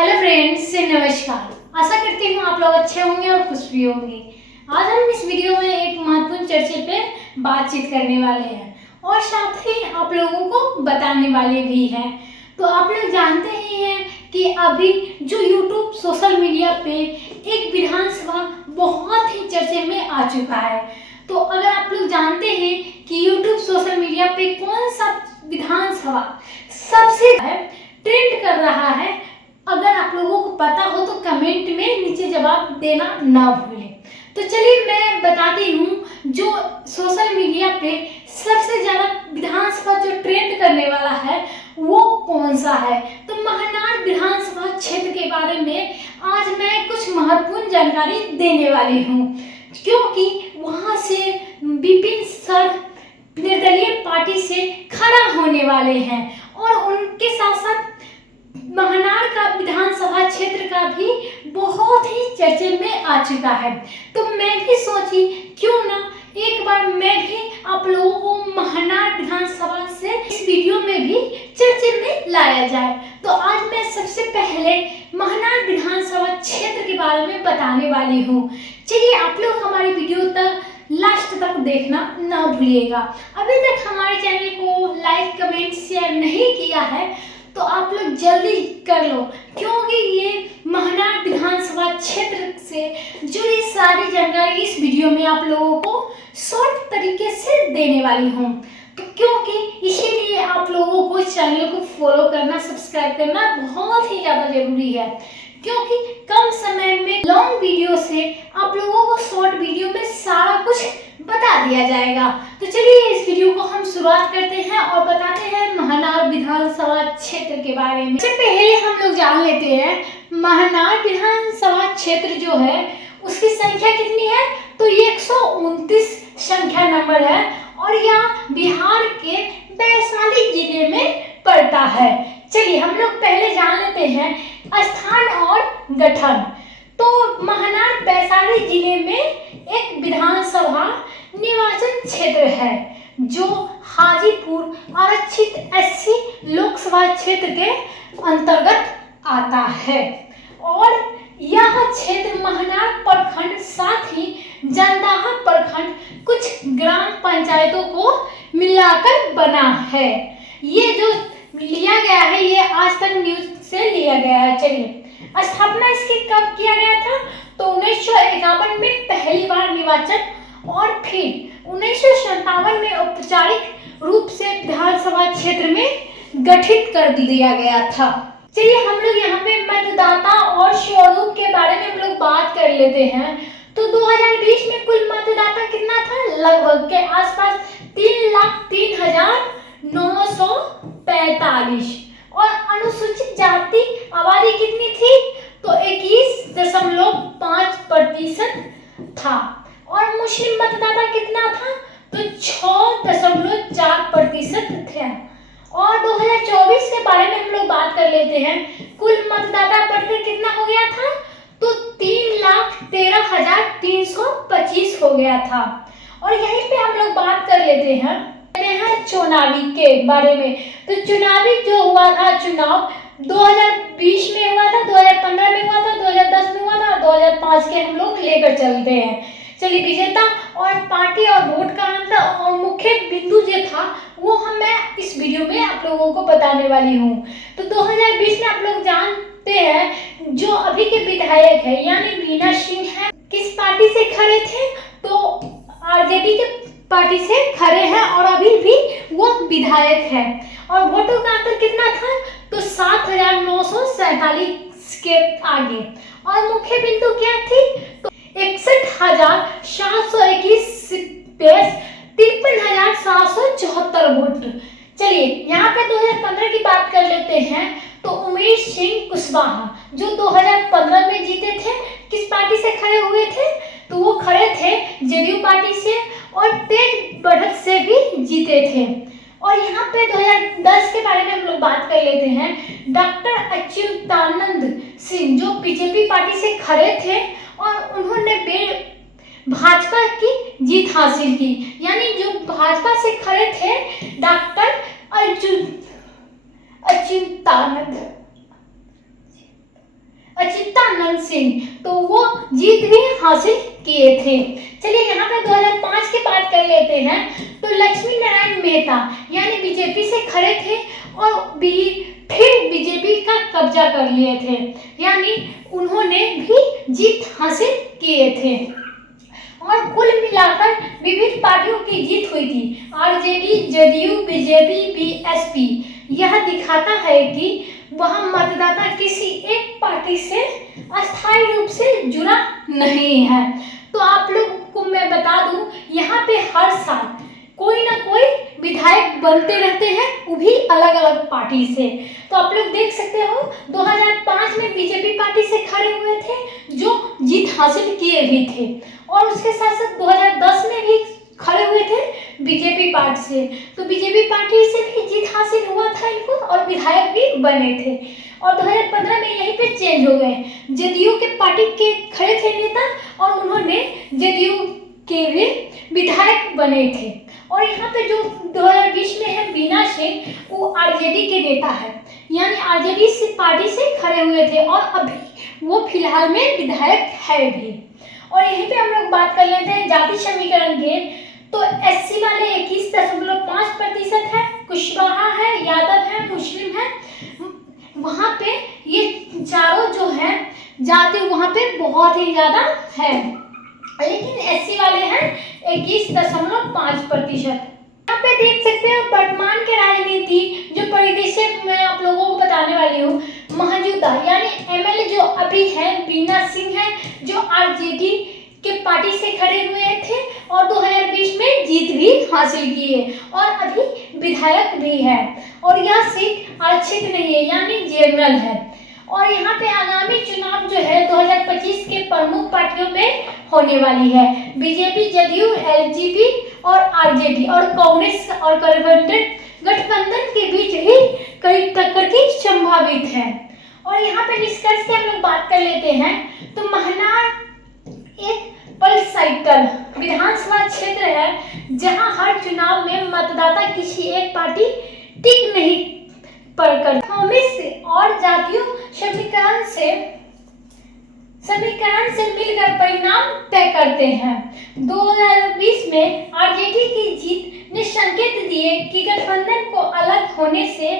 Hello friends, नमस्कार। आशा करती हूँ आप लोग अच्छे होंगे और खुश भी होंगे। आज हम इस वीडियो में एक महत्वपूर्ण चर्चा पे बातचीत करने वाले हैं और साथ ही आप लोगों को बताने वाले भी हैं। तो आप लोग जानते ही हैं कि अभी जो यूट्यूब सोशल मीडिया पे एक विधानसभा बहुत ही चर्चे में आ चुका है। तो अगर आप लोग जानते हैं कि यूट्यूब सोशल मीडिया पे कौन सा विधानसभा सबसे ट्रेंड कर रहा है, अगर आप लोगों को पता हो तो कमेंट में नीचे जवाब देना ना भूलें। तो चलिए मैं बताती हूँ जो सोशल मीडिया पे सबसे ज़्यादा विधानसभा जो ट्रेंड करने वाला है वो कौन सा है। तो महनार विधानसभा क्षेत्र के बारे में आज मैं कुछ महत्वपूर्ण जानकारी देने वाली हूँ, क्योंकि वहाँ से विपिन सर निर्दलीय पार्टी से खड़ा होने वाले हैं और उनके साथ साथ महनार का विधानसभा क्षेत्र का भी बहुत ही चर्चे में आ चुका है। तो मैं भी सोची क्यों ना एक बार मैं भी आप लोगों को महनार विधानसभा से इस वीडियो में भी चर्चे में लाया जाए। तो आज मैं सबसे पहले महनार विधानसभा क्षेत्र के बारे में बताने वाली हूँ। चलिए आप लोग हमारी वीडियो तक लास्ट तक देखना ना भूलिएगा। अभी तक हमारे चैनल को लाइक कमेंट शेयर नहीं किया है तो आप लोग जल्दी कर लो, क्योंकि ये महनार विधानसभा क्षेत्र से जुड़ी सारी जानकारी इस वीडियो में आप लोगों को शॉर्ट तरीके से देने वाली हूँ। तो क्योंकि इसीलिए आप लोगों को इस चैनल को फॉलो करना, सब्सक्राइब करना बहुत ही ज़्यादा जरूरी है, क्योंकि कम समय में लॉन्ग वीडियो से आप लोगों को शॉर्ट वीडियो में सारा कुछ बता दिया जाएगा। तो चलिए इस वीडियो को हम शुरुआत करते हैं और बताते हैं महनार विधानसभा क्षेत्र के बारे में। सबसे पहले हम लोग जान लेते हैं महनार विधानसभा क्षेत्र जो है उसकी संख्या कितनी है। तो ये 129 संख्या नंबर है और यह बिहार के वैशाली जिले में पड़ता है। चलिए हम लोग पहले जान लेते हैं स्थान और गठन। तो महनार वैशाली जिले में एक विधानसभा निर्वाचन क्षेत्र है जो हाजीपुर आरक्षित एससी लोकसभा क्षेत्र के अंतर्गत आता है और यह क्षेत्र महनार प्रखंड साथ ही जंदाहा प्रखंड कुछ ग्राम पंचायतों को मिलाकर बना है। ये जो लिया गया है ये आज तक न्यूज से लिया गया है। चलिए स्थापना इसकी कब किया गया था। तो 1951 में पहली बार निर्वाचन और फिर 1957 में औपचारिक रूप से विधानसभा क्षेत्र में गठित कर दिया गया था। चलिए हम लोग यहाँ पे मतदाता और स्वरूप के बारे में हम लोग बात कर लेते हैं। तो 2020 में कुल मतदाता कितना था, लगभग के आसपास 3,03,945 और अनुसूचित जाति आबादी कितनी थी। तो 21.5% था और मुस्लिम मतदाता कितना था। तो 6.4% थे। और 2024 के बारे में हम लोग बात कर लेते हैं। कुल मतदाता बढ़कर कितना हो गया था। तो 3,13,325 हो गया था। और यहीं पे हम लोग बात कर लेते हैं चुनावी के बारे में। तो चुनावी जो हुआ था, चुनाव 2020 में हुआ था, 2015 में हुआ था, 2010 में हुआ था, 2005 के हम लोग लेकर चलते हैं। चलिए विजेता और पार्टी और वोट का अंतर और मुख्य बिंदु जो था वो मैं इस वीडियो में आप लोगों को बताने वाली हूँ। तो 2020 में आप लोग जानते हैं जो अभी के विधायक है यानी मीना सिंह है, किस पार्टी से खड़े थे। तो आरजेडी के पार्टी से खड़े हैं और अभी भी वो विधायक है। और वोटों का अंतर कितना था। तो 7,947 के आगे। और मुख्य बिंदु क्या थी। तो 61,721 पे 53,774 वोट। चलिए यहाँ पे 2015 की बात कर लेते हैं। तो उमेश सिंह कुशवाहा जो 2015 में जीते थे, किस पार्टी से खड़े हुए थे। तो वो खड़े थे जेडीयू पार्टी से और तेज बढ़त से भी जीते थे। और यहाँ पे 2010 के बारे में हम लोग बात कर लेते हैं। डॉक्टर अच्युतानंद सिंह जो बीजेपी पार्टी से खड़े थे और उन्होंने भाजपा की जीत हासिल की, यानी जो भाजपा से खड़े थे डॉक्टर अच्युतानंद शत्रुघ्न सिंह, तो वो जीत भी हासिल किए थे। चलिए यहाँ पे 2005 की बात कर लेते हैं। तो लक्ष्मी नारायण मेहता यानी बीजेपी से खड़े थे और फिर बीजेपी का कब्जा कर लिए थे, यानी उन्होंने भी जीत हासिल किए थे। और कुल मिलाकर विभिन्न पार्टियों की जीत हुई थी। RJD, JDU, BJP, BSP. यह दिखाता है कि वह मतदाता किसी एक पार्टी से अस्थायी रूप से जुड़ा नहीं है। तो आप लोग को मैं बता दूं, यहाँ पे हर साल कोई ना कोई विधायक बनते रहते हैं, वो भी अलग अलग पार्टी से। तो आप लोग देख सकते हो 2005 में बीजेपी पार्टी से खड़े हुए थे जो जीत हासिल किए भी थे, और उसके साथ साथ 2010 में भी खड़े हुए थे बीजेपी पार्टी से। तो बीजेपी पार्टी से भी जीत हासिल हुआ था इनको और विधायक भी बने थे। और 2015 में यहीं पे चेंज हो गए, जदयू के पार्टी के खड़े थे नेता और उन्होंने जदयू के भी विधायक बने थे। और यहाँ पे जो 2020 में है बीना सिंह, वो आरजेडी के नेता है, यानी आरजेडी से पार्टी से खड़े हुए थे और अभी वो फिलहाल में विधायक है भी। और यहीं पे हम लोग बात कर लेते हैं जाति समीकरण के। तो एससी वाले 21.5% है, कुशवाहा है, यादव है, मुस्लिम है। वहाँ पे ये चारों जो है जाति वहाँ पे बहुत ही ज़्यादा है, लेकिन एससी वाले हैं 21.5%। यहाँ पे देख सकते हो वर्तमान के राजनीति जो परिदृश्य मैं आप लोगों को बताने वाली हूँ। मौजूदा यानी एमएलए जो अभी है बीना सिंह है, जो आरजेडी के पार्टी से खड़े हुए थे और 2020 में जीत भी हासिल किए और अभी विधायक भी है। और यह सीट आरक्षित नहीं है, यानी जनरल है। और यहाँ पे आगामी चुनाव जो है 2025 के प्रमुख पार्टियों में होने वाली है। बीजेपी, जदयू, एलजेपी और आरजेडी और कांग्रेस और गठबंधन के बीच ही कई टक्कर की संभावित है। और यहाँ पे निष्कर्ष की हम लोग बात कर लेते हैं। तो महनार एक पल्साइटल विधानसभा क्षेत्र है जहां हर चुनाव में मतदाता किसी एक पार्टी टिक नहीं पड़कर कम्युनिस्ट और जातियों समीकरण से मिलकर परिणाम तय करते हैं। 2020 में आरजेडी की जीत ने संकेत दिए कि गठबंधन को अलग होने से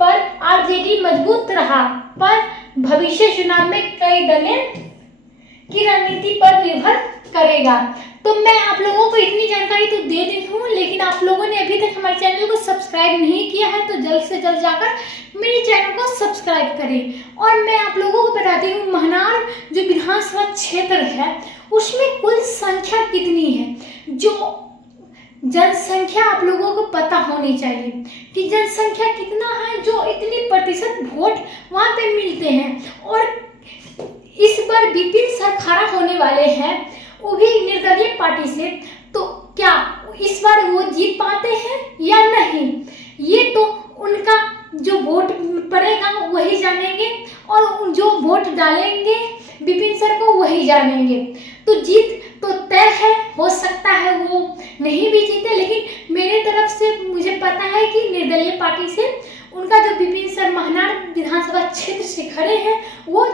पर आरजेडी मजबूत रहा, पर भविष्य चुनाव में कई दलें की रणनीति पर निर्भर करेगा। तो मैं आप लोगों को इतनी जानकारी तो दे दी हूँ, लेकिन आप लोगों ने अभी तक हमारे चैनल को सब्सक्राइब नहीं किया है तो जल्द से जल्द जाकर मेरे चैनल को सब्सक्राइब करें। और मैं आप लोगों को बताती हूँ महनार जो विधानसभा क्षेत्र है उसमें कुल संख्या कितनी है। जो जनसंख्या आप लोगों को पता होनी चाहिए कि जनसंख्या कितना है, जो इतनी प्रतिशत वोट वहाँ पे मिलते हैं। और इस बार विपिन सर खड़ा होने वाले हैं, वो भी निर्दलीय पार्टी से। तो क्या इस बार वो जीत पाते हैं या नहीं, ये तो उनका जो वोट पड़ेगा वही जानेंगे और जो वोट डालेंगे विपिन सर को वही जानेंगे। तो जीत तो तय है, हो सकता है वो नहीं भी जीते, लेकिन मेरे तरफ से मुझे पता है कि निर्दलीय पार्टी से उनका जो विपिन सर महनार विधानसभा क्षेत्र से खड़े हैं वो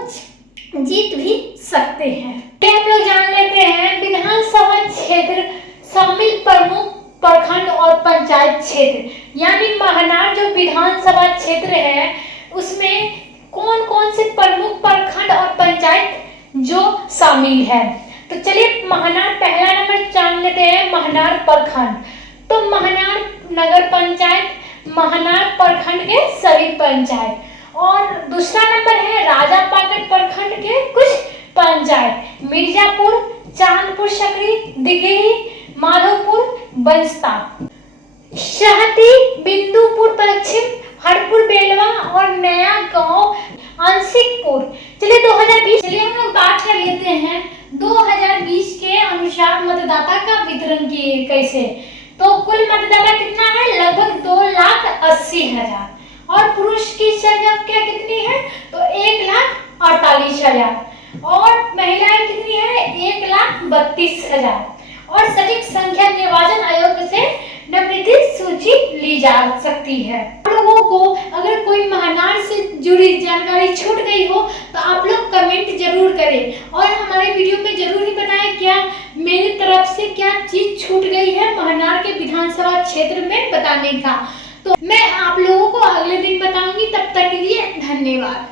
जीत भी सकते हैं। हम लोग जान लेते हैं विधानसभा क्षेत्र शामिल प्रमुख प्रखंड और पंचायत क्षेत्र, यानी महनार जो विधानसभा क्षेत्र है उसमें कौन कौन से प्रमुख प्रखंड और पंचायत जो शामिल है। तो चलिए महनार पहला नंबर जान लेते हैं, महनार प्रखंड। तो महनार नगर पंचायत, महनार प्रखंड के सभी पंचायत, और दूसरा नंबर है राजापाकड़ प्रखंड के कुछ पंचायत, मिर्जापुर, चांदपुर सकरी, दिघेरी, माधोपुर, बंसता, शहती, बिंदुपुर पश्चिम, हरपुर बेलवा और नया गांव आंशिकपुर। चलिए 2020 चलिए हम लोग बात कर लेते हैं 2020 के अनुसार मतदाता का वितरण किए कैसे। तो कुल मतदाता कितना है, लगभग 2,80,000 और पुरुष की संख्या कितनी है तो 1,48,000 और महिलाएं कितनी है 1,32,000। और सटीक संख्या निर्वाचन आयोग से निम्नलिखित सूची ली जा सकती है। आप लोगों को अगर कोई महनार से जुड़ी जानकारी छूट गई हो तो आप लोग कमेंट जरूर करें और हमारे वीडियो में जरूर ही बताएं क्या मेरी तरफ से क्या चीज छूट गई है महनार के विधानसभा क्षेत्र में बताने का। तो मैं आप लोगों को अगले दिन बताऊंगी, तब तक के लिए धन्यवाद।